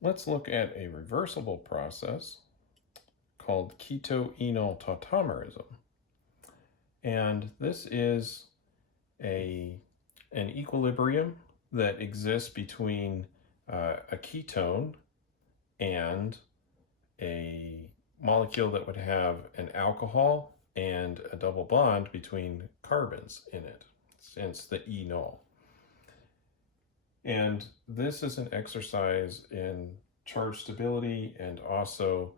let's look at a reversible process called Keto-Enol Tautomerism. And this is an equilibrium that exists between a ketone and a molecule that would have an alcohol and a double bond between carbons in it, since the enol. And this is an exercise in charge stability and also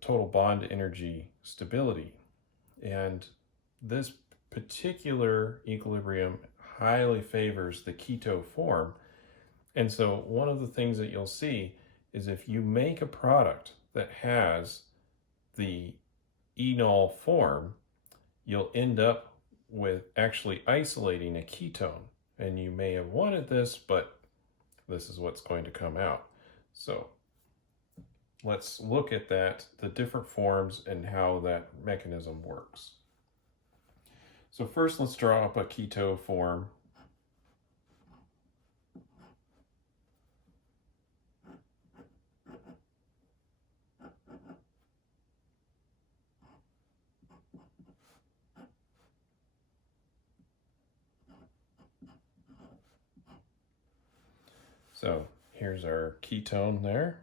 total bond energy stability. And this particular equilibrium highly favors the keto form. And so one of the things that you'll see is if you make a product that has the enol form, you'll end up with actually isolating a ketone. And you may have wanted this, but this is what's going to come out. So let's look at that, the different forms and how that mechanism works. So first, let's draw up a keto form. So here's our ketone there.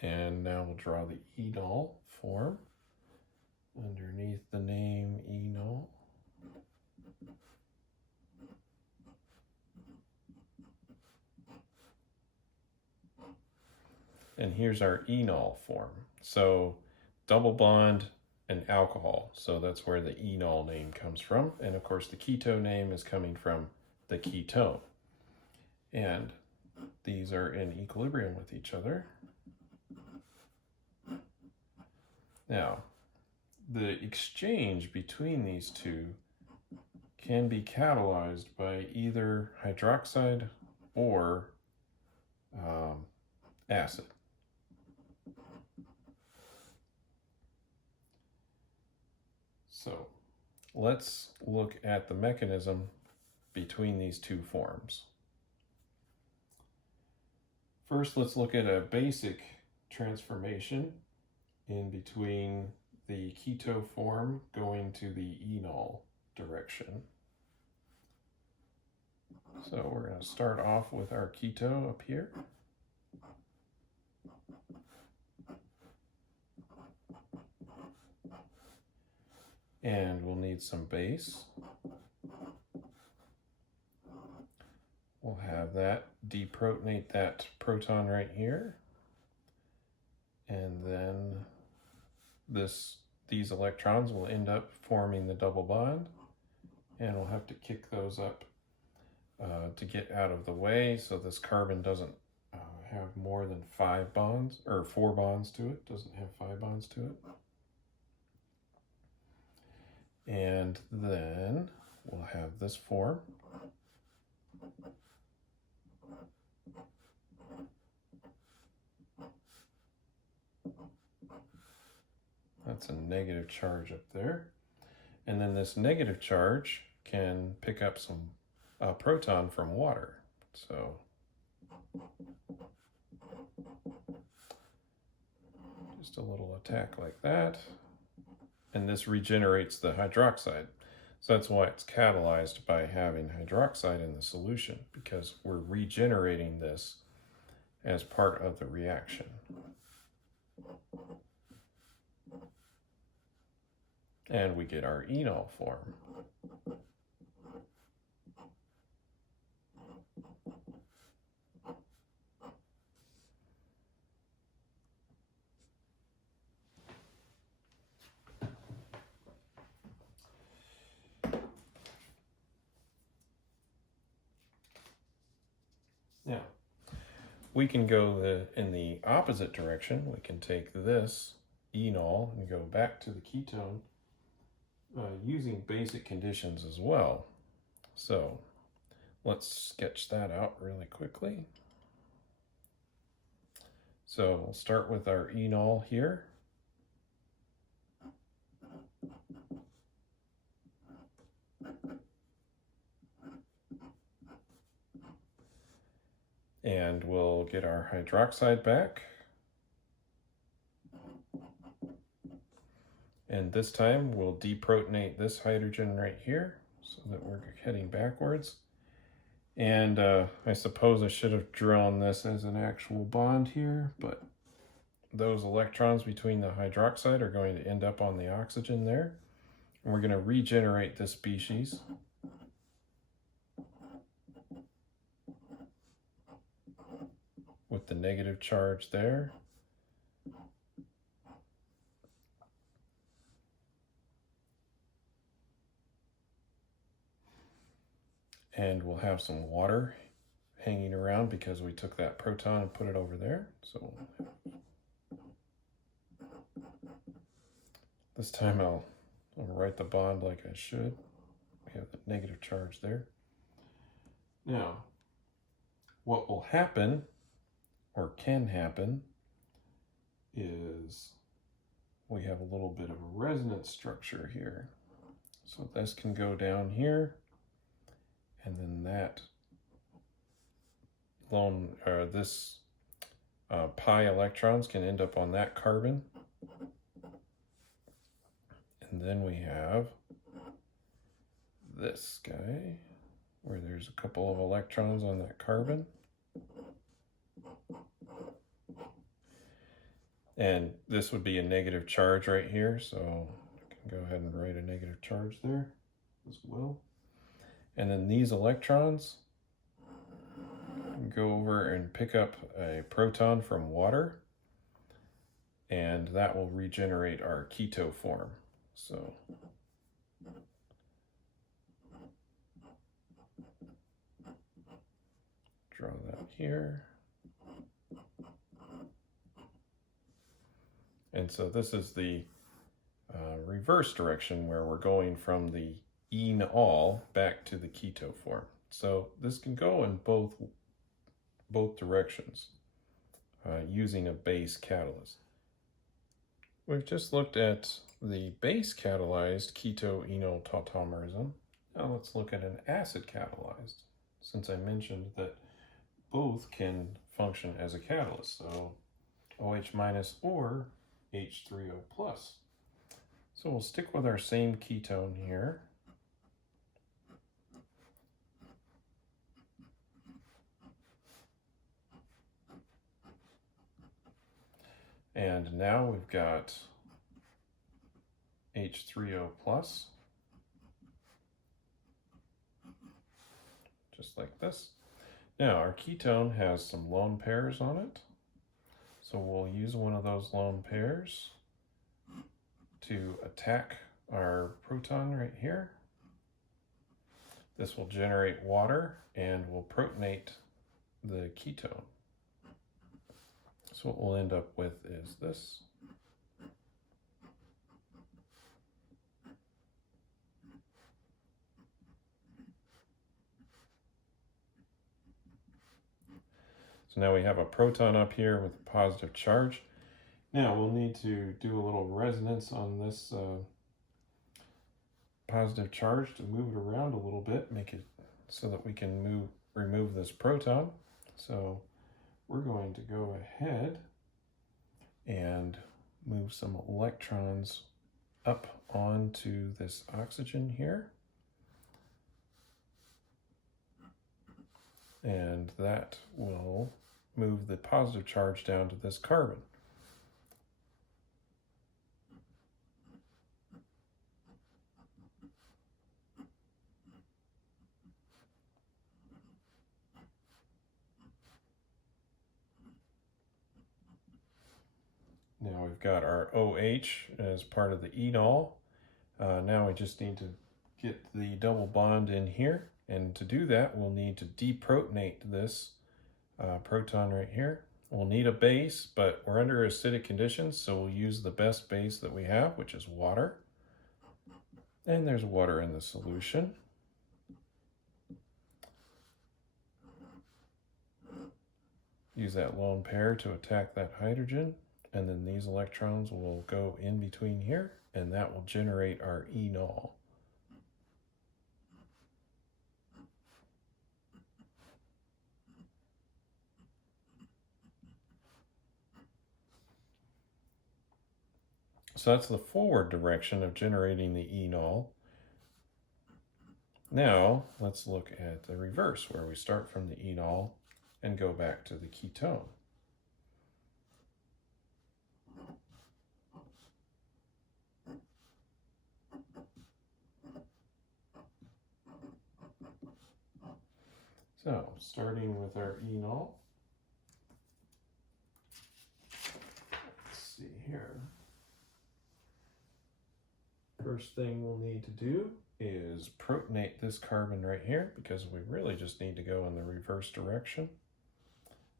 And now we'll draw the enol form underneath the name enol. And here's our enol form. So double bond and alcohol. So that's where the enol name comes from. And of course the keto name is coming from the ketone. And these are in equilibrium with each other. Now, the exchange between these two can be catalyzed by either hydroxide or acid. So let's look at the mechanism between these two forms. First, let's look at a basic transformation in between the keto form going to the enol direction. So we're going to start off with our keto up here. And we'll need some base. We'll have that deprotonate that proton right here. And then these electrons will end up forming the double bond. And we'll have to kick those up to get out of the way so this carbon doesn't have more than 5 bonds, or 4 bonds to it, doesn't have 5 bonds to it. And then we'll have this form. That's a negative charge up there. And then this negative charge can pick up some proton from water. So just a little attack like that. And this regenerates the hydroxide. So that's why it's catalyzed by having hydroxide in the solution, because we're regenerating this as part of the reaction. And we get our enol form. Now, we can go in the opposite direction. We can take this enol and go back to the ketone using basic conditions as well. So let's sketch that out really quickly. So we'll start with our enol here. And we'll get our hydroxide back. And this time we'll deprotonate this hydrogen right here so that we're heading backwards. And I suppose I should have drawn this as an actual bond here, but those electrons between the hydroxide are going to end up on the oxygen there. And we're going to regenerate this species. With the negative charge there. And we'll have some water hanging around because we took that proton and put it over there. So this time I'll write the bond like I should. We have the negative charge there. Now, what will happen, or can happen, is we have a little bit of a resonance structure here. So this can go down here, and then that this pi electrons can end up on that carbon. And then we have this guy, where there's a couple of electrons on that carbon. And this would be a negative charge right here, so I can go ahead and write a negative charge there as well. And then these electrons go over and pick up a proton from water, and that will regenerate our keto form. So draw that here. And so this is the reverse direction where we're going from the enol back to the keto form. So this can go in both directions using a base catalyst. We've just looked at the base catalyzed keto-enol tautomerism. Now let's look at an acid catalyzed, since I mentioned that both can function as a catalyst, so OH minus or H3O plus. So we'll stick with our same ketone here. And now we've got H3O plus, just like this. Now our ketone has some lone pairs on it. So we'll use one of those lone pairs to attack our proton right here. This will generate water and will protonate the ketone. So what we'll end up with is this. So now we have a proton up here with a positive charge. Now we'll need to do a little resonance on this positive charge to move it around a little bit, make it so that we can remove this proton. So we're going to go ahead and move some electrons up onto this oxygen here. And that will move the positive charge down to this carbon. Now we've got our OH as part of the enol. Now we just need to get the double bond in here. And to do that, we'll need to deprotonate this proton right here. We'll need a base, but we're under acidic conditions, so we'll use the best base that we have, which is water. And there's water in the solution. Use that lone pair to attack that hydrogen, and then these electrons will go in between here, and that will generate our enol. So that's the forward direction of generating the enol. Now let's look at the reverse, where we start from the enol and go back to the ketone. So starting with our enol, let's see here. First thing we'll need to do is protonate this carbon right here, because we really just need to go in the reverse direction.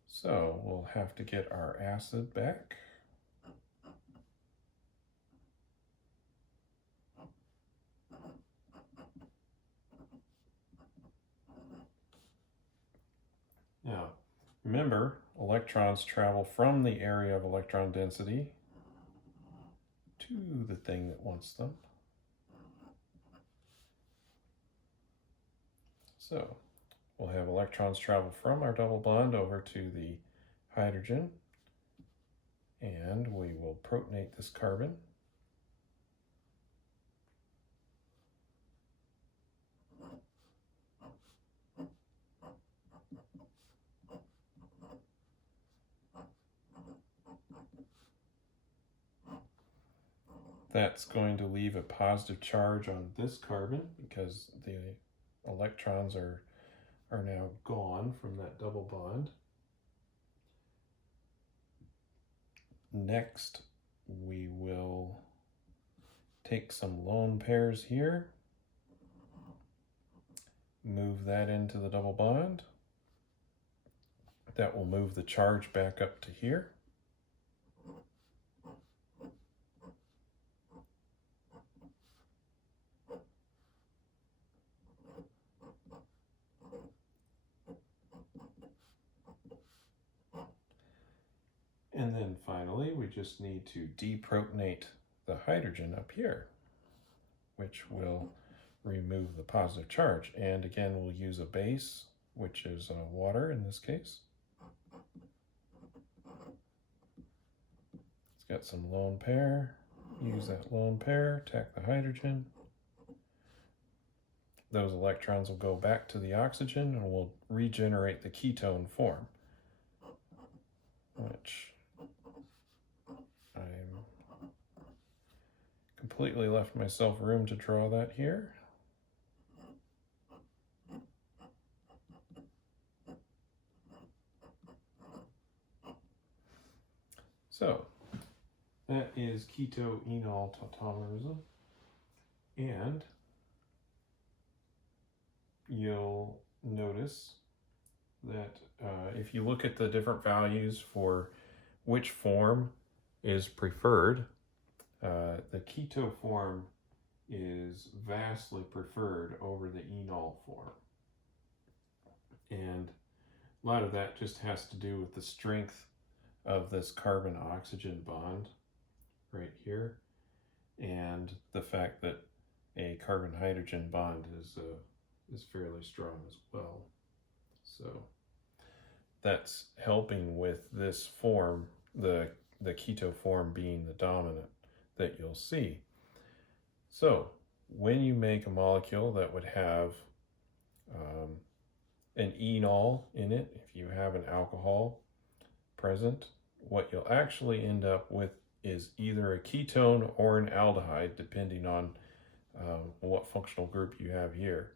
So we'll have to get our acid back. Now, remember, electrons travel from the area of electron density to the thing that wants them. So we'll have electrons travel from our double bond over to the hydrogen, and we will protonate this carbon. That's going to leave a positive charge on this carbon because the electrons are now gone from that double bond. Next, we will take some lone pairs here, move that into the double bond. That will move the charge back up to here. And then finally, we just need to deprotonate the hydrogen up here, which will remove the positive charge. And again, we'll use a base, which is water in this case. It's got some lone pair. Use that lone pair, attack the hydrogen. Those electrons will go back to the oxygen and will regenerate the ketone form, which I'm completely left myself room to draw that here. So that is keto enol tautomerism, and you'll notice that if you look at the different values for which form is preferred, the keto form is vastly preferred over the enol form. And a lot of that just has to do with the strength of this carbon-oxygen bond right here, and the fact that a carbon-hydrogen bond is fairly strong as well. So that's helping with this form, the keto form being the dominant that you'll see. So when you make a molecule that would have an enol in it, if you have an alcohol present, what you'll actually end up with is either a ketone or an aldehyde, depending on what functional group you have here.